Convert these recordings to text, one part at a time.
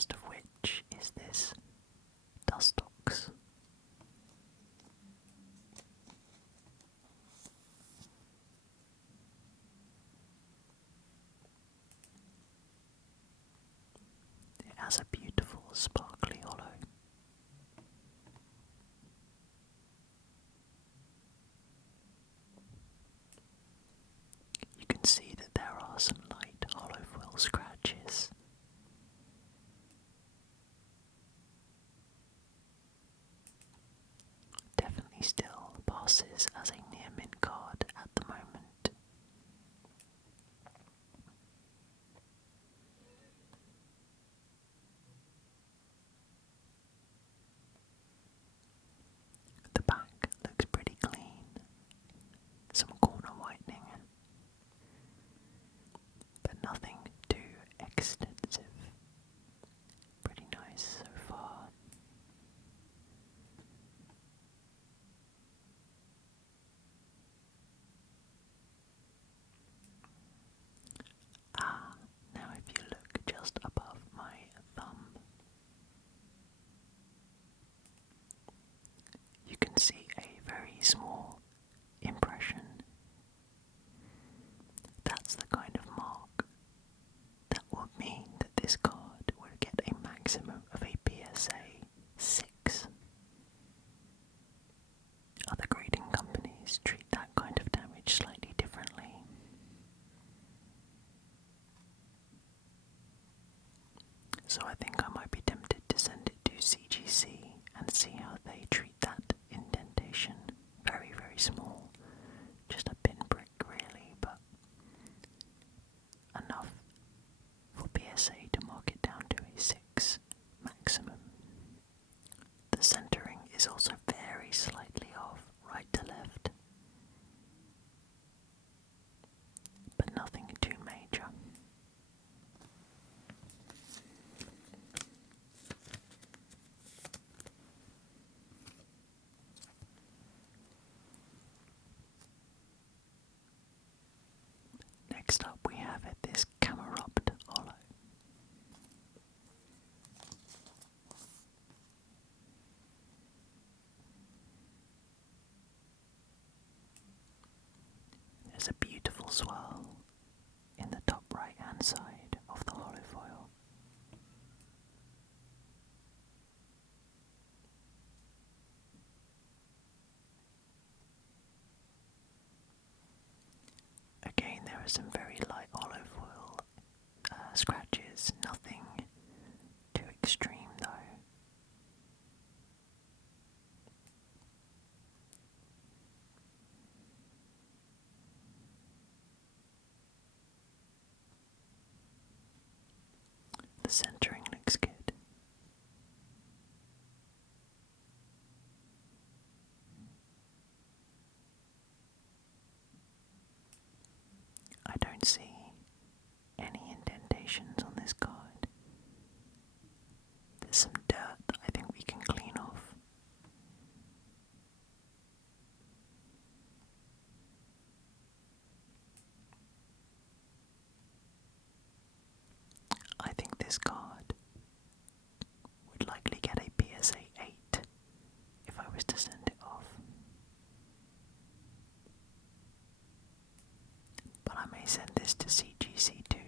first of which is this Dustox. It has a beautiful sparkly hollow. You can see that there are some light hollow foil scratches. Definitely still passes as a near mint card at the moment. The back looks pretty clean. Some corner whitening, but nothing too extensive. Pretty nice so far. Now if you look just above my thumb, you can see a very small impression. That's the kind of mark that would mean that this card would get a maximum of a PSA 6. Other grading companies treat that kind of damage slightly differently. So I think I might be tempted to send it to CGC and see how they treat that indentation. Very, very small. Just a pinprick really, but enough for PSA to mark it down to a 6 maximum. The centering is also very slightly off, right to left, but nothing too major. Next up we have this Kanazawa hollow. There's a beautiful swirl in the top right hand side of the hollow foil. Again, there are some very light hollow foil scratches, nothing too extreme though. The centering looks good. I don't see any indentations on this card. There's some dirt that I think we can clean off. I think this card would likely get a PSA 8 if I was to send it off. But I may send this to CGC too.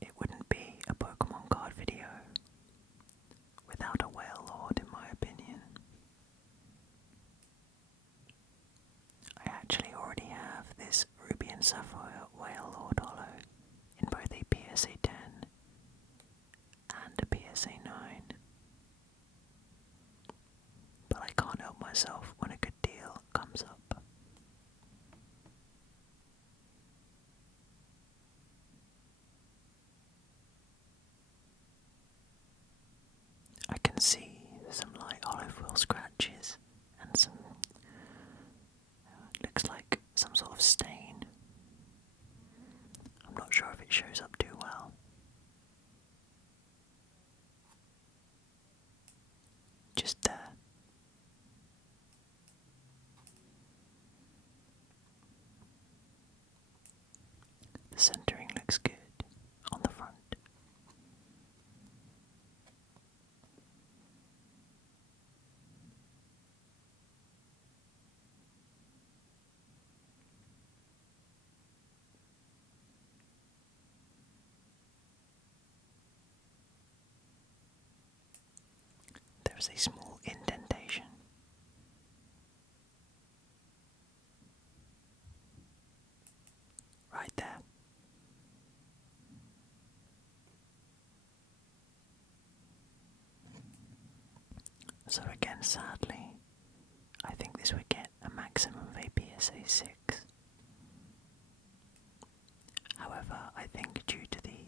It wouldn't be a Pokemon card video without a Whale Lord, in my opinion. I actually already have this Ruby and Sapphire Whale Lord hollow in both a PSA 10 and a PSA 9. But I can't help myself when a good deal comes up. I can see some light olive oil scratches and some, looks like some sort of stain. I'm not sure if it shows up too well. Just there. The centering looks good on the front. is a small indentation. Right there. So again, sadly, I think this would get a maximum of a PSA 6. However, I think due to the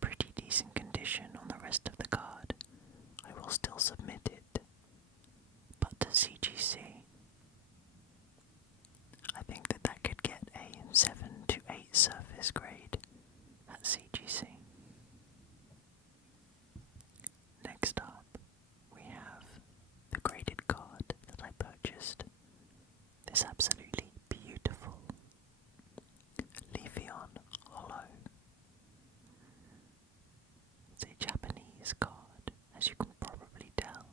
pretty decent condition on the rest of the card, I will still submit it. But to CGC, I think that could get a 7 to 8 surface grade at CGC. Next up, we have the graded card that I purchased. This absolutely beautiful Leafeon Hollow. It's a Japanese card, as you can probably tell.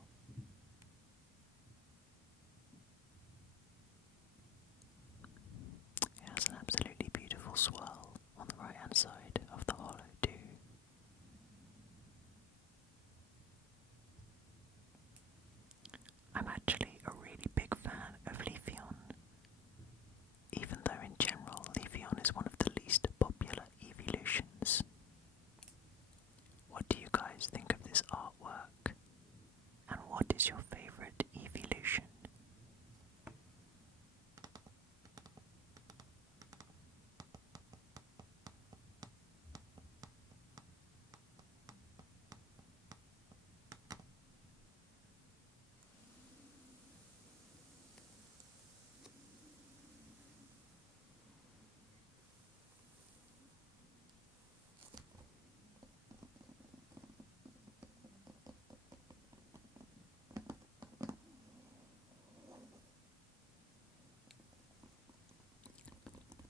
It has an absolutely beautiful swirl on the right hand side of the hollow too. I'm actually a really big fan of Leafeon, even though in general Leafeon is one of the least popular evolutions. What do you guys think of this artwork? And what is your favourite evolution?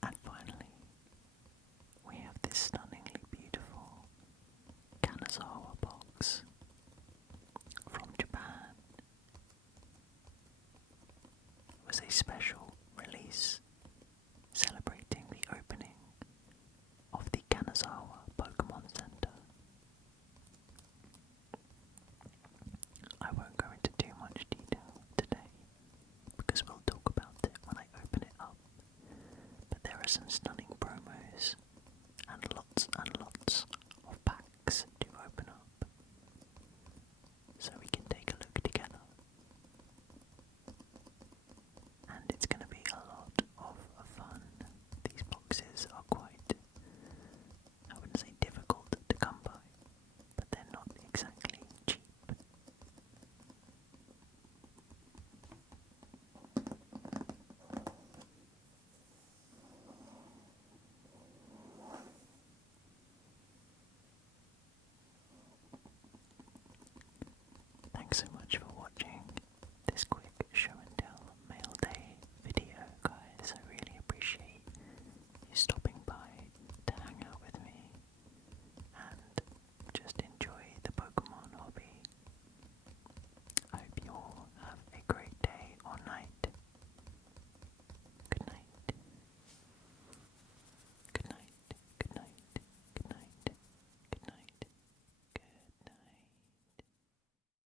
And finally, we have this stunningly beautiful Kanazawa box from Japan. It was a special release celebrating the opening of the Kanazawa Pokemon Center. I won't go into too much detail today because we'll talk about it when I open it up, but there are some stunning